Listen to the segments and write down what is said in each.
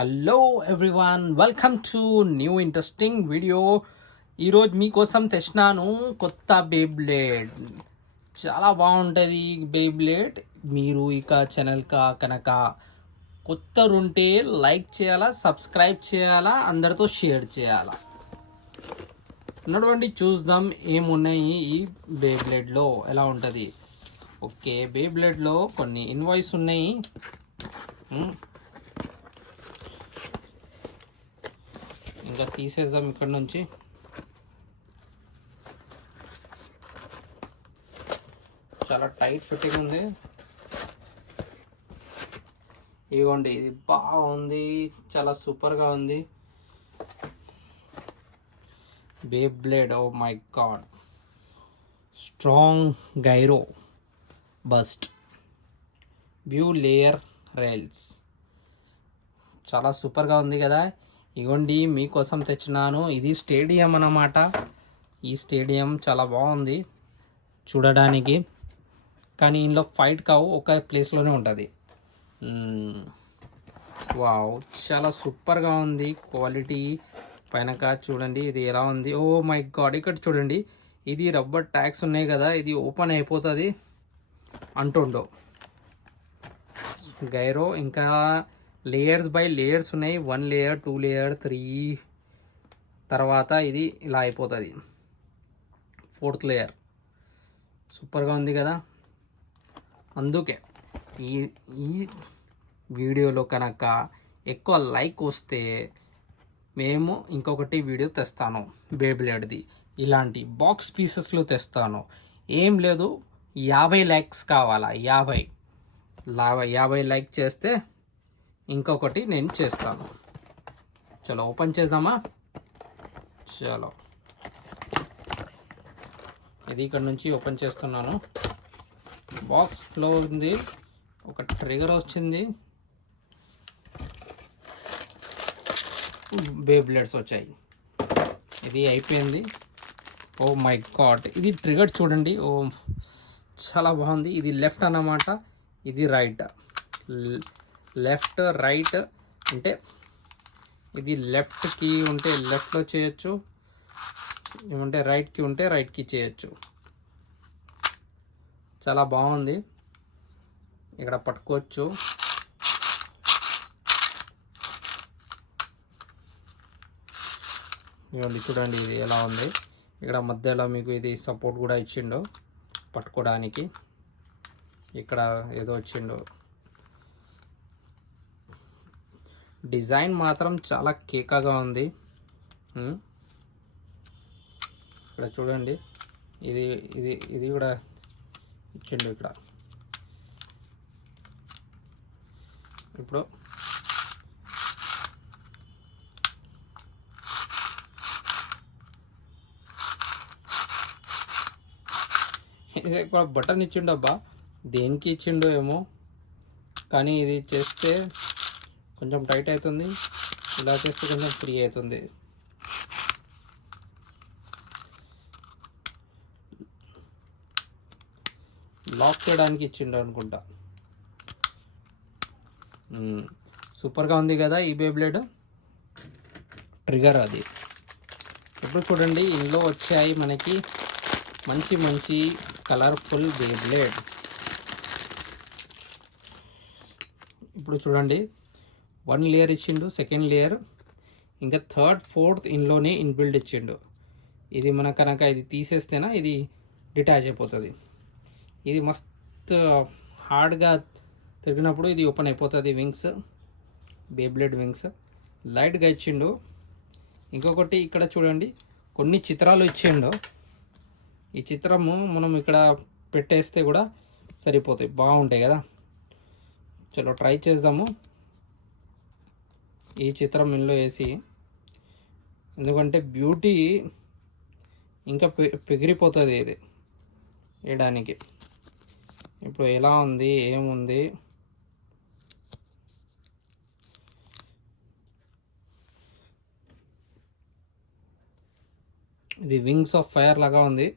Hello everyone, welcome to new interesting video. ఈరోజు మీకోసం తెచ్చినాను కొత్త బేబ్లేడ్. చాలా బాగుంటుంది బేబ్లేడ్. మీరు ఇక ఛానల్గా కనుక కొత్త ఉంటే లైక్ చేయాలా, సబ్స్క్రైబ్ చేయాలా, అందరితో షేర్ చేయాలా. నడవండి చూద్దాం ఏమున్నాయి ఈ బేబ్లేడ్లో, ఎలా ఉంటుంది. ఓకే, బేబ్లేడ్లో కొన్ని ఇన్వాయిస్ ఉన్నాయి. ఇంకా తీసేద్దాం ఇక్కడ నుంచి. చాలా టైట్ ఫిట్టింగ్ ఉంది. ఇదిగోండి, ఇది బాగుంది, చాలా సూపర్గా ఉంది. Beyblade, oh my god, strong gyro burst view layer rails. చాలా సూపర్గా ఉంది కదా. ఇగోండి మీకోసం తెచ్చినాను. ఇది స్టేడియం అన్నమాట. ఈ స్టేడియం చాలా బాగుంది చూడడానికి, కానీ ఇందులో ఫైట్ కావు, ఒక ప్లేస్లోనే ఉంటుంది. వావ్, చాలా సూపర్గా ఉంది. క్వాలిటీ పైనక చూడండి ఇది ఎలా ఉంది. ఓ మై గాడ్, ఇక్కడ చూడండి, ఇది రబ్బర్ ట్యాగ్స్ ఉన్నాయి కదా, ఇది ఓపెన్ అయిపోతుంది అంటుండో గైరో. ఇంకా లేయర్స్ బై లేయర్స్ ఉన్నాయి. 1 లేయర్, 2 లేయర్, 3, తర్వాత ఇది ఇలా అయిపోతుంది 4th లేయర్. సూపర్గా ఉంది కదా. అందుకే ఈ ఈ వీడియోలో కనుక ఎక్కువ లైక్ వస్తే మేము ఇంకొకటి వీడియో తెస్తాను బేబ్లేడ్ది. ఇలాంటి బాక్స్ పీసెస్లో తెస్తాను. ఏం లేదు, 50 లైక్స్ కావాలా. 50 లైక్ చేస్తే ఇంకొకటి నేను చేస్తాను. చలో ఓపెన్ చేద్దామా. చలో, ఇది ఇక్కడ నుంచి ఓపెన్ చేస్తున్నాను. బాక్స్లో ఉంది, ఒక ట్రిగర్ వచ్చింది, బేబ్లేడ్స్ వచ్చాయి. ఇది అయిపోయింది. ఓ మై గాడ్, ఇది ట్రిగర్ చూడండి. ఓ చాలా బాగుంది. ఇది లెఫ్ట్ అన్నమాట, ఇది రైట్. లెఫ్ట్ రైట్ అంటే ఇది లెఫ్ట్కి ఉంటే లెఫ్ట్లో చేయొచ్చు, ఏమంటే రైట్కి ఉంటే రైట్కి చేయొచ్చు. చాలా బాగుంది. ఇక్కడ పట్టుకోవచ్చు. ఇవ్వండి చూడండి ఇది ఎలా ఉంది. ఇక్కడ మధ్యలో మీకు ఇది సపోర్ట్ కూడా ఇచ్చిండు పట్టుకోవడానికి. ఇక్కడ ఏదో వచ్చిండు. డిజైన్ మాత్రం చాలా కేకాగా ఉంది. ఇక్కడ చూడండి, ఇది ఇది ఇది కూడా ఇచ్చిండు ఇక్కడ. ఇప్పుడు ఇది ఇక్కడ బటన్ ఇచ్చిండు. అబ్బా, దేనికి ఇచ్చిండో ఏమో, కానీ ఇది చేస్తే కొంచెం టైట్ అవుతుంది, ఇలా చేస్తే కొంచెం ఫ్రీ అవుతుంది. లాక్ చేయడానికి ఇచ్చిండు అనుకుంటా. సూపర్గా ఉంది కదా ఈ బేబ్లేడ్. ట్రిగర్ అది. ఇప్పుడు చూడండి, ఇందులో వచ్చాయి మనకి మంచి మంచి కలర్ఫుల్ బేబ్లేడ్. ఇప్పుడు చూడండి, 1 లేయర్ ఇచ్చిండు, 2nd లేయర్, ఇంకా 3rd 4th ఇందులోనే ఇన్బిల్డ్ ఇచ్చిండు. ఇది మన కనుక ఇది తీసేస్తేనా ఇది డిటాచ్ అయిపోతుంది. ఇది మస్త్ హార్డ్గా తిరిగినప్పుడు ఇది ఓపెన్ అయిపోతుంది. వింగ్స్, బేబ్లేడ్ వింగ్స్ లైట్గా ఇచ్చిండు. ఇంకొకటి ఇక్కడ చూడండి, కొన్ని చిత్రాలు ఇచ్చిండు. ఈ చిత్రము మనం ఇక్కడ పెట్టేస్తే కూడా సరిపోతాయి, బాగుంటాయి కదా. చలో ట్రై చేద్దాము ఈ చిత్రం ఇందులో వేసి, ఎందుకంటే బ్యూటీ ఇంకా పెగిరిపోతుంది ఇది వేయడానికి. ఇప్పుడు ఎలా ఉంది, ఏముంది, ఇది వింగ్స్ ఆఫ్ ఫైర్ లాగా ఉంది.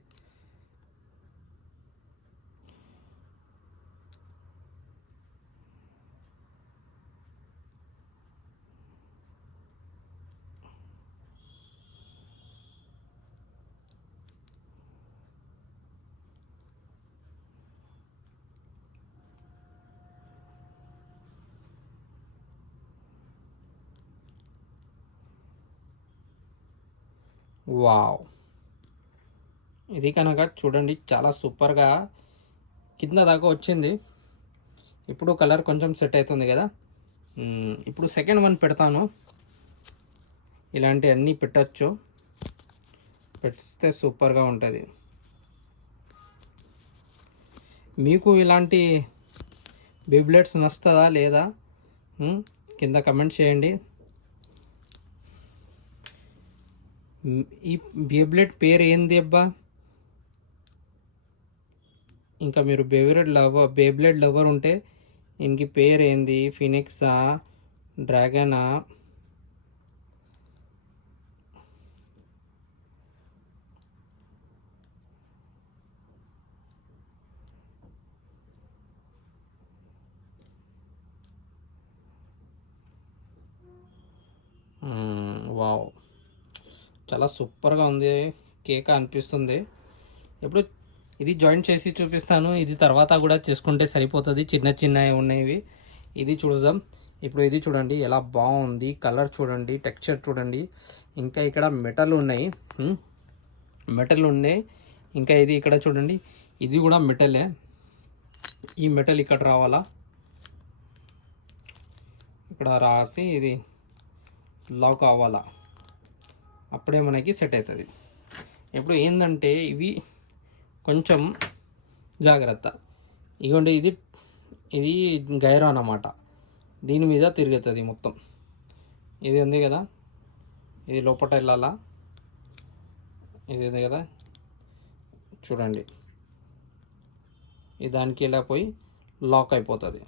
వావ్, ఇది కనుక చూడండి చాలా సూపర్గా కింద దాకా వచ్చింది. ఇప్పుడు కలర్ కొంచెం సెట్ అవుతుంది కదా. ఇప్పుడు సెకండ్ వన్ పెడతాను. ఇలాంటి అన్నీ పెట్టచ్చు, పెడితే సూపర్గా ఉంటుంది. మీకు ఇలాంటి బేబ్లెట్స్ నచ్చుతుందా లేదా కింద కమెంట్ చేయండి. ఈ బేబ్లెట్ పేరు ఏంది అబ్బా? ఇంకా మీరు బేబ్లెట్ లవర్ ఉంటే ఇంక పేరు ఏంది? ఫినిక్సా, డ్రాగనా? వావ్, చాలా సూపర్గా ఉంది. కేక్ అనిపిస్తుంది. ఇప్పుడు ఇది జాయింట్ చేసి చూపిస్తాను. ఇది తర్వాత కూడా చేసుకుంటే సరిపోతుంది. చిన్న చిన్నవి ఉన్నాయి. ఇది చూద్దాం. ఇప్పుడు ఇది చూడండి ఎలా బాగుంది. కలర్ చూడండి, టెక్స్చర్ చూడండి. ఇంకా ఇక్కడ మెటల్ ఉన్నాయి, ఇంకా ఇది ఇక్కడ చూడండి, ఇది కూడా మెటలే. ఈ మెటల్ ఇక్కడ రావాలా, ఇక్కడ రాసి ఇది లాక్ అవ్వాలా, అప్పుడే మనకి సెట్ అవుతుంది. ఇప్పుడు ఏంటంటే ఇవి కొంచెం జాగ్రత్త. ఇదిగోండి, ఇది గైరో అన్నమాట. దీని మీద తిరుగుతుంది మొత్తం. ఇది ఉంది కదా, ఇది లోపల వెళ్ళాలా. ఇది ఉంది కదా చూడండి, ఇది దానికి వెళ్ళిపోయి లాక్ అయిపోతుంది.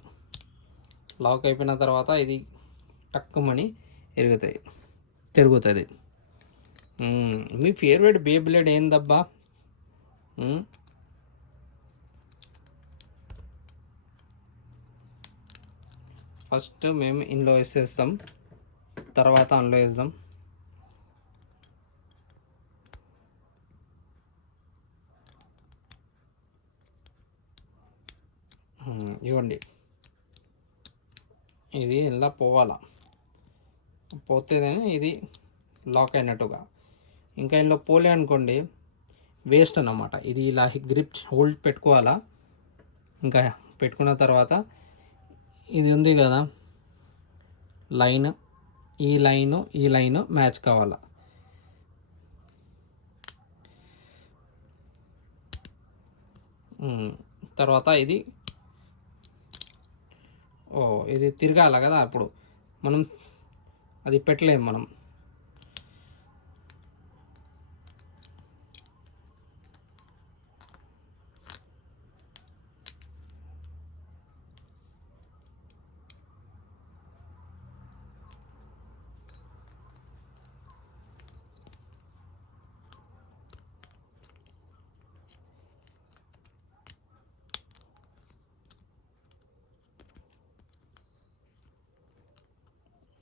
లాక్ అయిపోయిన తర్వాత ఇది టక్కుమని తిరుగుతుంది. మీ ఫేవరెట్ బేబ్లెట్ ఏందబ్బా? ఫస్ట్ మేము ఇందులో వేసేస్తాం, తర్వాత అందులో వేద్దాం. ఇవ్వండి, ఇది ఇలా పోవాలా, పోతేనే ఇది లాక్ అయినట్టుగా. ఇంకా ఇందులో పోలే అనుకోండి వేస్ట్ అన్నమాట. ఇది ఇలా గ్రిప్ హోల్డ్ పెట్టుకోవాలా. ఇంకా పెట్టుకున్న తర్వాత ఇది ఉంది కదా లైన్, ఈ లైను మ్యాచ్ కావాలా. తర్వాత ఇది ఇది తిరగాల కదా. అప్పుడు మనం అది పెట్టలేము. మనం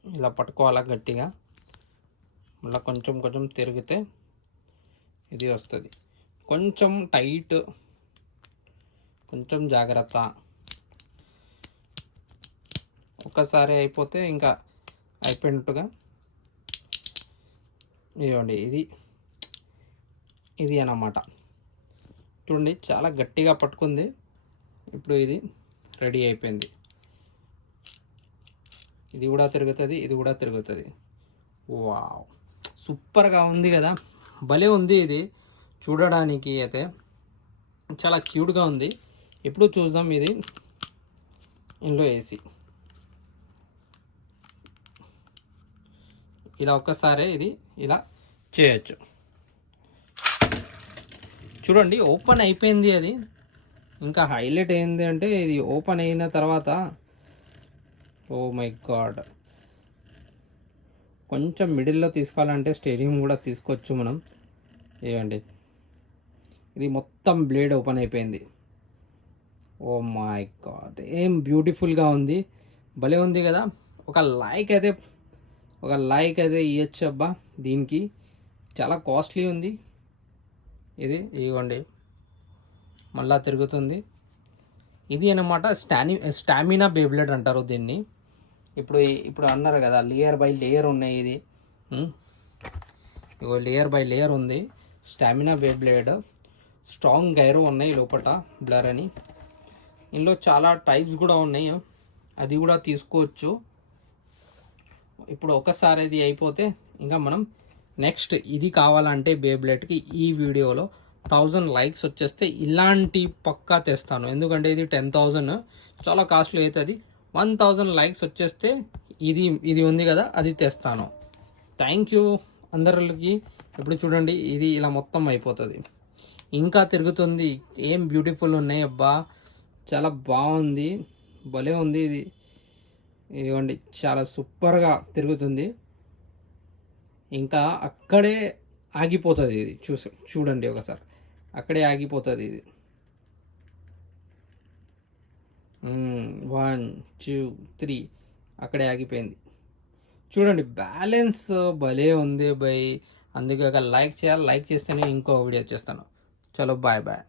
ఇలా పట్టుకోవాలా గట్టిగా. మళ్ళీ కొంచెం కొంచెం తిరిగితే ఇది వస్తుంది. కొంచెం టైట్, కొంచెం జాగ్రత్త. ఒక్కసారి అయిపోతే ఇంకా అయిపోయినట్టుగా. ఇదిగోండి, ఇది అన్నమాట. చూడండి చాలా గట్టిగా పట్టుకుంది. ఇప్పుడు ఇది రెడీ అయిపోయింది. ఇది కూడా తిరుగుతుంది, ఇది కూడా తిరుగుతుంది. వావ్, సూపర్గా ఉంది కదా, భలే ఉంది. ఇది చూడడానికి అయితే చాలా క్యూట్గా ఉంది. ఇప్పుడు చూద్దాం ఇది ఇందులో వేసి. ఇలా ఒక్కసారి ఇది ఇలా చేయొచ్చు. చూడండి ఓపెన్ అయిపోయింది. అది ఇంకా హైలైట్ ఏంది అంటే ఇది ఓపెన్ అయిన తర్వాత ఓ మై గాడ్, కొంచెం మిడిల్లో తీసుకోవాలంటే స్టేడియం కూడా తీసుకోవచ్చు మనం. ఏమండి, ఇది మొత్తం బ్లేడ్ ఓపెన్ అయిపోయింది. ఓ మై గాడ్, ఏం బ్యూటిఫుల్గా ఉంది, భలే ఉంది కదా. ఒక లైక్ అయితే ఇవ్వచ్చు అబ్బా. దీనికి చాలా కాస్ట్లీ ఉంది ఇది. ఇవ్వండి, మళ్ళా తిరుగుతుంది. ఇది అన్నమాట స్టామినా బేబ్లెట్ అంటారు దీన్ని. ఇప్పుడు అన్నారు కదా లేయర్ బై లేయర్ ఉన్నాయి. ఇగో లేయర్ బై లేయర్ ఉంది. స్టామినా బే బ్లేడ్, స్ట్రాంగ్ గైరో ఉన్నాయి లోపల బ్లర్ అని. ఇందులో చాలా టైప్స్ కూడా ఉన్నాయి, అది కూడా తీసుకోవచ్చు. ఇప్పుడు ఒకసారి ఇది అయిపోతే ఇంకా మనం నెక్స్ట్ ఇది కావాలంటే బేబ్లెట్కి ఈ వీడియోలో 1000 లైక్స్ వచ్చేస్తే ఇలాంటి పక్కా తెస్తాను. ఎందుకంటే ఇది 10,000 చాలా కాస్ట్లీ అవుతుంది. 1000 లైక్స్ వచ్చేస్తే ఇది ఉంది కదా, అది తెస్తాను. థ్యాంక్ యూ అందరికి. ఇప్పుడు చూడండి, ఇది ఇలా మొత్తం అయిపోతుంది. ఇంకా తిరుగుతుంది. ఏం బ్యూటిఫుల్ ఉన్నాయి అబ్బా, చాలా బాగుంది, భలే ఉంది ఇది. ఇవ్వండి, చాలా సూపర్గా తిరుగుతుంది. ఇంకా అక్కడే ఆగిపోతుంది ఇది. చూడండి ఒకసారి, అక్కడే ఆగిపోతుంది ఇది. 1 2 3 అక్కడే ఆగిపోయింది. చూడండి, బ్యాలెన్స్ భలే ఉంది బై. అందుకే ఒక లైక్ చేయాలి. లైక్ చేస్తేనే ఇంకో వీడియో చేస్తాను. చలో బాయ్ బాయ్.